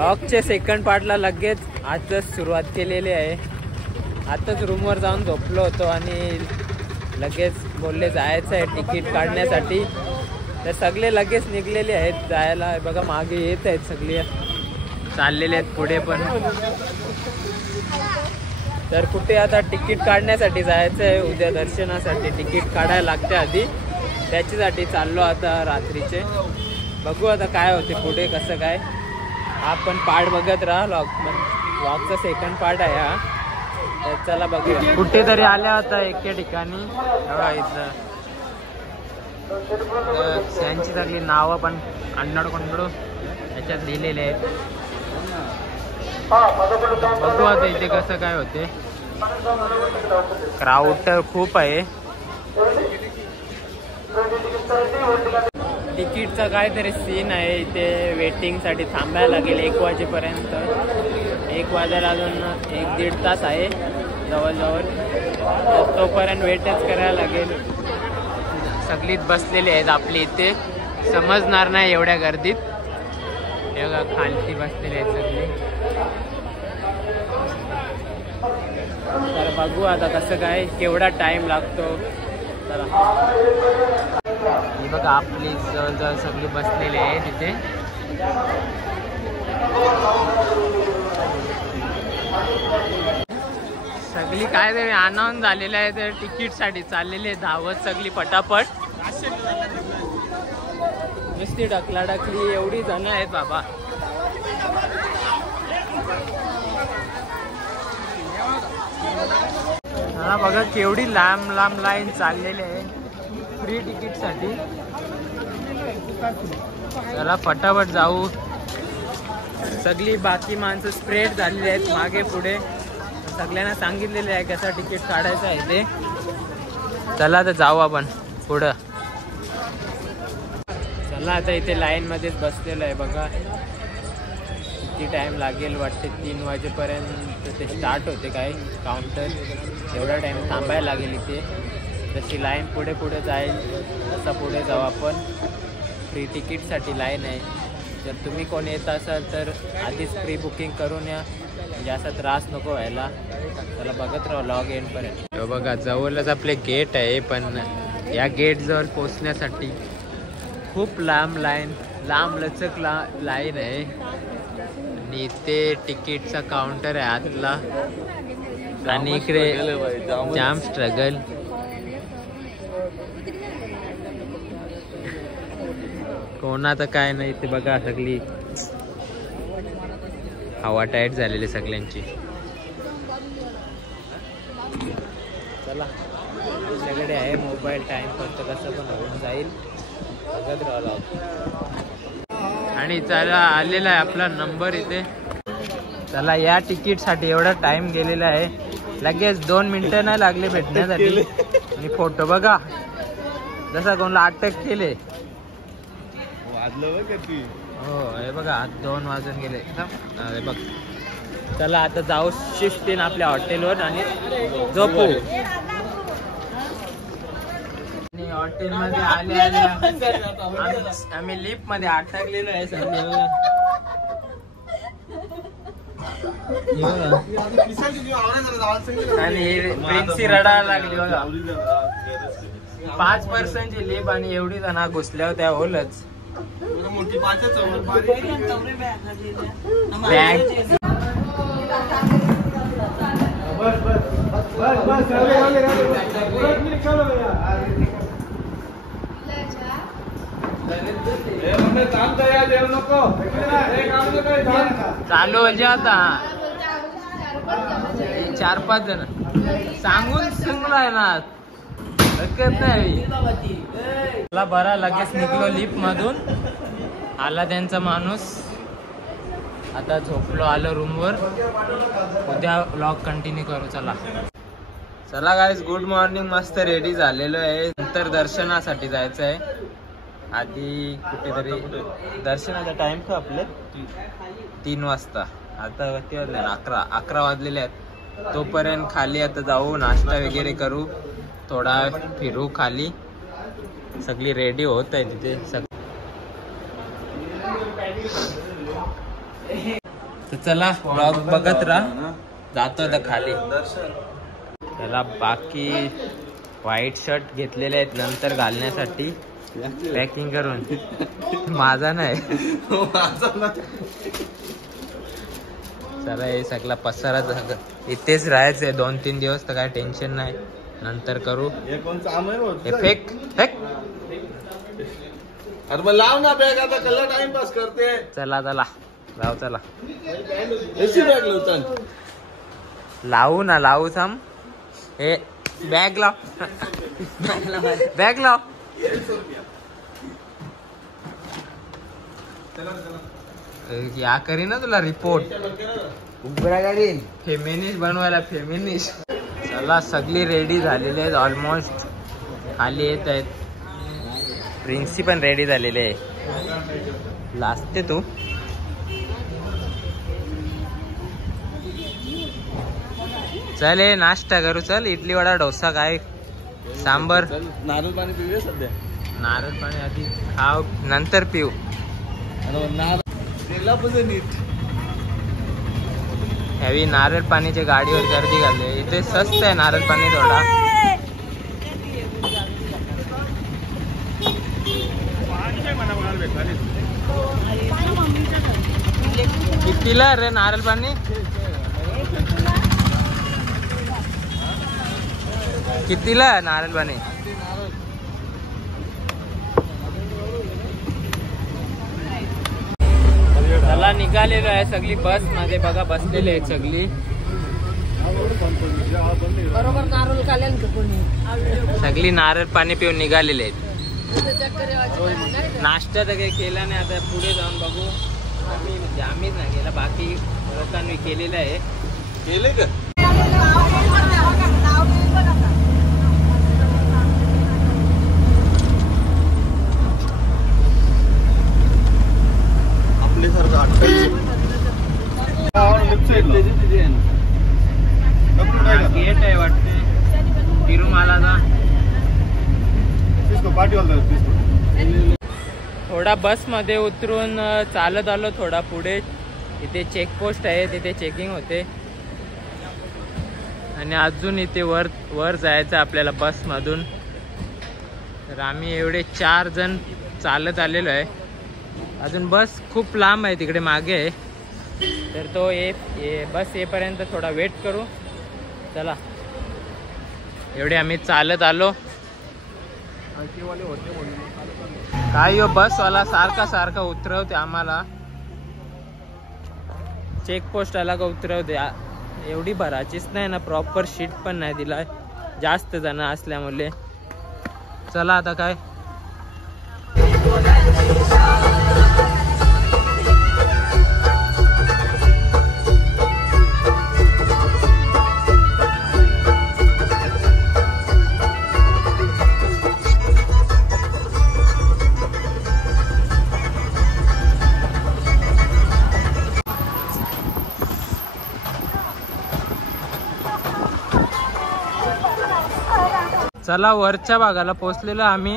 ब्लॉगचे second पार्टला लगेच आजच सुरुवात केलेली आहे. आताच रूमवर जाऊन झोपलो होतो आणि लगेच बोलले जायचं आहे तिकीट काढण्यासाठी. तर सगळे लगेच निघलेले आहेत जायला. बघा मागे येत आहेत सगळे, चाललेले आहेत पुढे पण. तर कुठे आता तिकीट काढण्यासाठी जायचं आहे. उद्या दर्शनासाठी तिकीट काढायला लागते आधी, त्याच्यासाठी चाललो आता रात्रीचे. बघू आता काय होते पुढे कसं काय. आपण पार्ट बघत राहा. व्लॉगचा सेकंड पार्ट आहे हा. तर चला बघूया. कुठेतरी आल्या होता एके ठिकाणी. इथं त्यांची सगळी नावं पण कन्नड याच्यात लिहिलेले आहेत. बघू आता इथे कसं काय होते. क्राऊड तर खूप आहे. तिकीटचा काहीतरी सीन आहे इथे. वेटिंगसाठी थांबायला लागेल 1 वाजेपर्यंत. 1 वाजायला अजून 1-1.5 तास आहे जवळजवळ. तर तोपर्यंत वेटच करायला लागेल. सगळीच बसलेली आहेत आपली इथे. समजणार नाही एवढ्या गर्दीत. हे बघा खालती बसलेले आहेत सगळे. तर बघू आता कसं काय, केवढा टाइम लागतो. चला ही बघा आपली जवळजवळ सगळी बसलेली आहे तिथे. सगळी काय तरी अनाऊन्स झालेलं आहे. तर तिकीटसाठी चाललेले धावत सगळी पटापट. नुसती ढकलाढकली एवढी जण आहेत बाबा. हा बघा केवढी लांब लांब लाईन चाललेली आहे फ्री तिकीटसाठी. चला फटाफट जाऊ. सगळी बाकी माणसं स्प्रेड झालेली आहेत मागे पुढे. सगळ्यांना सांगितलेले आहे कसं तिकीट काढायचं आहे ते. चला तर जाऊ आपण पुढं. चला आता इथे लाईन मध्येच बसलेलं आहे बघा. किती टाइम लागेल वाटते. 3 वाजेपर्यंत ते स्टार्ट होते काय काउंटर. एवढा टाइम थांबायला लागेल इथे. जशी लाईन पुढे पुढे जाईल तसा पुढे जाऊ आपण. फ्री तिकीटसाठी लाईन आहे. जर तुम्ही कोण येत असाल तर आधीच प्री बुकिंग करून या, म्हणजे असा त्रास नको व्हायला. त्याला बघत राहा लॉग एंडपर्यंत. बघा जवळच आपले गेट आहे, पण या गेट जवळ पोचण्यासाठी खूप लांब लचक लाईन आहे. आणि इथे तिकीटचा काउंटर आहे आतला. आणि इकडे जाम स्ट्रगल. कोणाचं काय नाही. ते बघा सगळी हवा टाईट झालेली सगळ्यांची. चला तुझ्याकडे आहे मोबाईल. टाइम फक्त कसं पण होऊन जाईल. बघत राहिला. आणि चला आलेला आहे आपला नंबर इथे. चला या तिकीटसाठी एवढा टाइम गेलेला आहे. लगेच 2 मिनिटं नाही लागले भेटण्यासाठी. आणि फोटो बघा जसा कोणाला अटक केले. हो हे बघा 2 वाजून गेले. अरे बघ. चला आता जाऊ शिफ्टीन आपल्या हॉटेलवर आणि झोपू. हॉटेल मध्ये आम्ही लिफ्ट मध्ये अटकलेलो आहे सगळे. आणि प्रिन्सी रडायला लागली बघा. 5% लिफ्ट आणि एवढी जण घुसल्या होत्या होलच. चालू म्हणजे आता 4-5 जण सांगून सांगलाय ना. हरकत नाही. मला बरा लगेच निघलो लिफ्ट मधून. आला त्यांचा माणूस. आता झोपलो आलो रूमवर. उद्या व्लॉग कंटिन्यू करू. चला गाईज गुड मॉर्निंग. मस्त रेडी झालेलो आहे. नंतर दर्शनासाठी जायचं आहे. आधी कुठेतरी दर्शनाचा टाइम का आपले 3 वाजता. आता किती वाजले? 11 वाजलेले आहेत. तोपर्यंत खाली आता जाऊ नाश्ता वगैरे करू. थोडा फिरू खाली. सगळी रेडी होत आहे तिथे. तर चला ब्लॉग बघत राहा, जातो आता खाली. त्याला बाकी व्हाईट शर्ट घेतलेले आहेत नंतर घालण्यासाठी पॅकिंग करून. माझा नाही. चला हे सगळा पसारा इथेच राहायचंय 2-3 दिवस, तर काय टेन्शन नाही, नंतर करू. हे फेक फेक. अरे मग लाव ना बॅग, आता कल्ला टाइमपास करते. चला चला लाव, चला एसी बॅग लावतात. लावू ना, लावू थांब. हे बॅग लाव, बॅग लाव. या करी ना तुला रिपोर्ट. फेमिनिस्ट बनवायला, फेमिनिस्ट. चला सगळी रेडी झालेली आहेत ऑलमोस्ट, खाली येत आहेत. प्रिन्सी पण रेडी झालेले आहे. लाजते तू. चल हे नाश्ता करू. चल इडली वडा डोसा काय सांबर. नारळ पाणी पिऊया सध्या. नारळ पाणी आधी खाऊ नंतर पिऊ. ह्यावी नारळ पाणीच्या गाडीवर गर्दी घालते. इथे स्वस्त आहे नारळ पाणी थोडा. कितीला रे नारळ पाणी? कितीला नारळ पाणी? चला निघालेलो आहे. सगळी बस मध्ये बघा बसलेले आहेत सगळी. बरोबर नारळ काढेल का कोणी? सगळी नारळ पाणी पिऊन निघालेले आहेत. नाश्ता तर काही केला नाही, आता पुढे जाऊन बघू. आम्हीच नाही केला, बाकी लोकांनी केलेलं आहे. केले का? गेट आहे वाटते तिरुमालाचा. थोडा बस मध्ये उतरून चालत आलो थोडा पुढे. इथे चेकपोस्ट आहे, तिथे चेकिंग होते. आणि अजून इथे वर जायचं आपल्याला बस मधून. तर आम्ही एवढे 4 जण चालत आलेलो आहे. अजून बस खूप लांब आहे तिकडे मागे आहे. तर तो बस येईपर्यंत थोडा वेट करू. चला एवढे आम्ही चालत आलो. काय हो बसवाला सारखा उतरवते आम्हाला. चेकपोस्ट आला का उतरवते. एवढी भराचीच नाही ना, प्रॉपर शीट पण नाही दिला जास्त जण असल्यामुळे. चला आता काय चला वरच्या भागाला पोहोचलेलो आम्ही.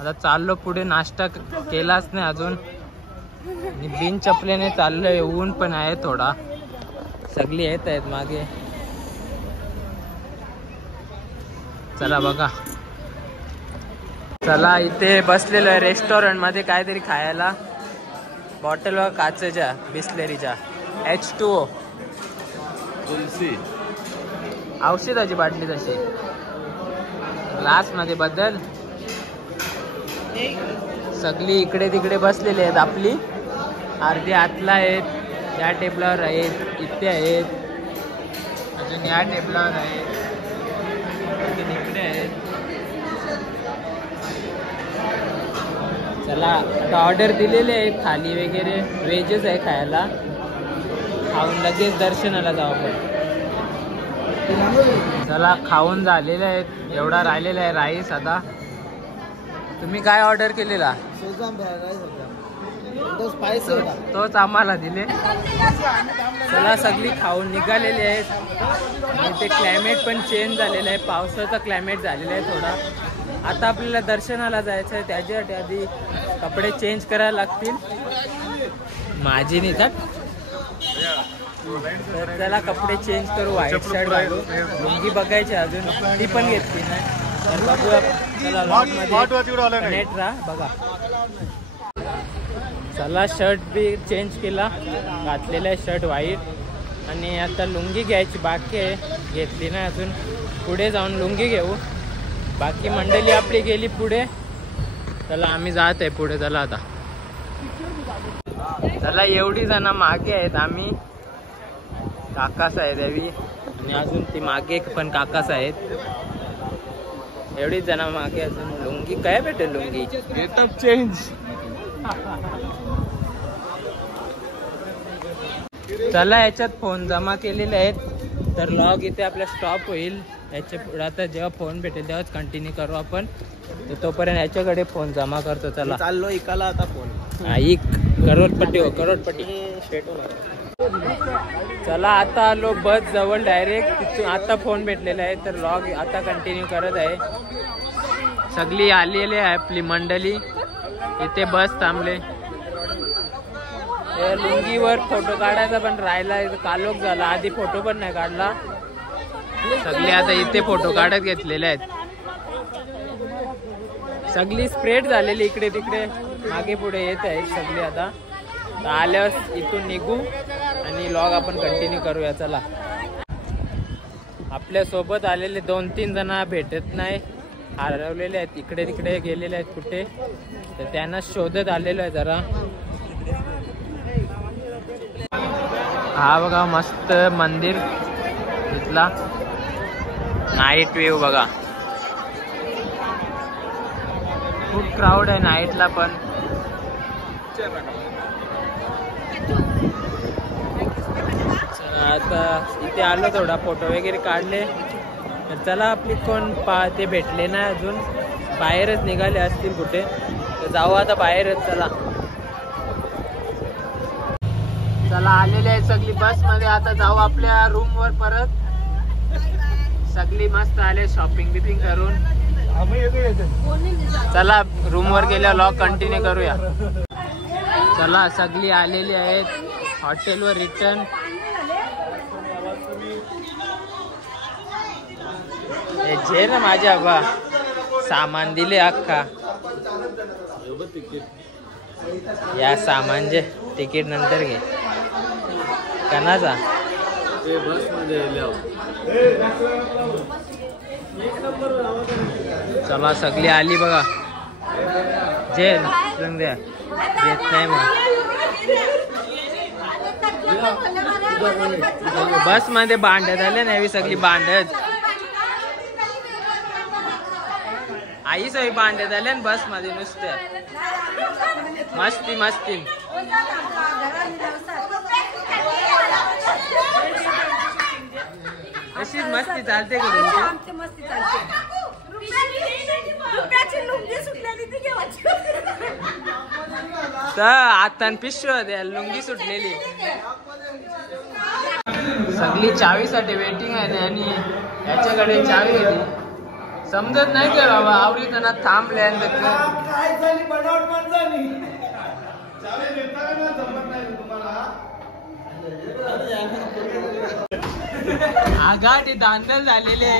आता चाललो पुढे. नाश्ता केलाच नाही अजून. बिन चपलेने चाललोय. ऊन पण आहे थोडा. सगळी येत आहेत मागे. चला बघा. चला इथे बसलेलो आहे रेस्टॉरंट मध्ये काहीतरी खायला. बॉटल व काचेच्या बिस्लेरीच्या H2O तुलसी औषधाची बाटली तशी ग्लास मध्ये बदल. सगळी इकडे तिकडे बसलेले आहेत. आपली अर्धी आतला आहेत, या टेबलावर आहेत, इथे आहेत, अजून या टेबलावर आहेत, अजून इकडे आहेत. चला आता ऑर्डर दिलेले आहेत थाली वगैरे. व्हेजच आहे खायला. खाऊन लगेच दर्शनाला जाऊ आपण. चला खाऊन झालेले आहेत. एवढा राहिलेला आहे राईस. आता तुम्ही काय ऑर्डर केलेला? तोच आम्हाला दिले. चला सगळी खाऊन निघालेली आहेत. इथे क्लायमेट पण चेंज झालेलं आहे. पावसाचा क्लायमेट झालेला आहे थोडा. आता आपल्याला दर्शनाला जायचं आहे. त्याच्यासाठी आधी कपडे चेंज करायला लागतील. माझी नाही तर तर त्याला कपडे चेंज करू, व्हाईट शर्ट घालू. लुंगी बघायची अजून, ती पण घेतली नाही. तर बघूया चला लॉटमध्ये नेट राहा बघा. चला शर्ट बी चेंज केला, घातलेला आहे शर्ट व्हाईट. आणि आता लुंगी घ्यायची बाकी आहे, घेतली नाही अजून. पुढे जाऊन लुंगी घेऊ. बाकी मंडळी आपली गेली पुढे. चला आम्ही जात आहे पुढे. चला आता चला एवढी जण मागे आहेत. आम्ही काकास आहेत यावी आणि अजून ती मागे पण काकास आहेत. एवढीच जण मागे. अजून लुंगी काय भेटेल? Lungi getup change. चला याच्यात फोन जमा केलेले आहेत. तर लॉग इथे आपला स्टॉप होईल. याच्या पुढे आता जेव्हा फोन भेटेल तेव्हाच कंटिन्यू करू आपण. तर तोपर्यंत याच्याकडे फोन जमा करतो. चला चाललो इकाला आता फोन. ऐक, करोडपट्टी हो, करोडपट्टी. चला आता आलो बस जवळ डायरेक्ट. तिथून आता फोन भेटलेला आहे. तर लॉग आता कंटिन्यू करत आहे. सगळी आलेली आहे आपली मंडळी. इथे बस थांबले. लुंगीवर फोटो काढायचा पण राहिला, कालोख झाला. आधी फोटो पण नाही काढला. सगळे आता इथे फोटो काढत घेतलेले आहेत. सगळी स्प्रेड झालेली इकडे तिकडे मागे पुढे येत आहेत सगळी. आता आल्यावर इथून निघू आणि लॉग आपण कंटिन्यू करूया. चला आपल्या सोबत आलेले 2-3 जण भेटत नाही, हरवलेले आहेत, इकडे तिकडे गेलेले आहेत कुठे. तर त्यांना शोधत आलेलो आहे जरा. हा बघा मस्त मंदिर इथला. नाईट व्ह्यू बघा. खूप क्राऊड आहे नाईटला पण. आता इथे आलो, थोडा फोटो वगैरे काढले. तर चला आपली कोण ते भेटले नाही अजून. बाहेरच निघाले असतील कुठे. तर जाऊ आता बाहेरच. चला चला आलेले आहे सगळी बस मध्ये. आता जाऊ आपल्या रूम वर परत. सगळी मस्त आले शॉपिंग बिपिंग करून. चला रूम वर गेल्यावर लॉग कंटिन्यू करूया. चला सगळी आलेली आहेत हॉटेलवर रिटर्न. जे ना माझ्या बा सामान दिले अख्खा. या सामान जे तिकीट नंतर घे. कणाचा चला सगळी आली बघा. जे द्या येत नाही मग. बस मध्ये भांडत आले नाही सगळी. भांडत आई सगळी भांडत आले बस मध्ये नुसत्या. मस्ती मस्ती. अशीच मस्ती चालते का तुमची? तर आता पिशव्या द्या, लुंगी सुटलेली. सगळी चावीसाठी वेटिंग आहे. आणि याच्याकडे चावी होती. समजत नाही का बाबा आवडी त्यांना थांबल्या. आघाडी दांडल झालेले.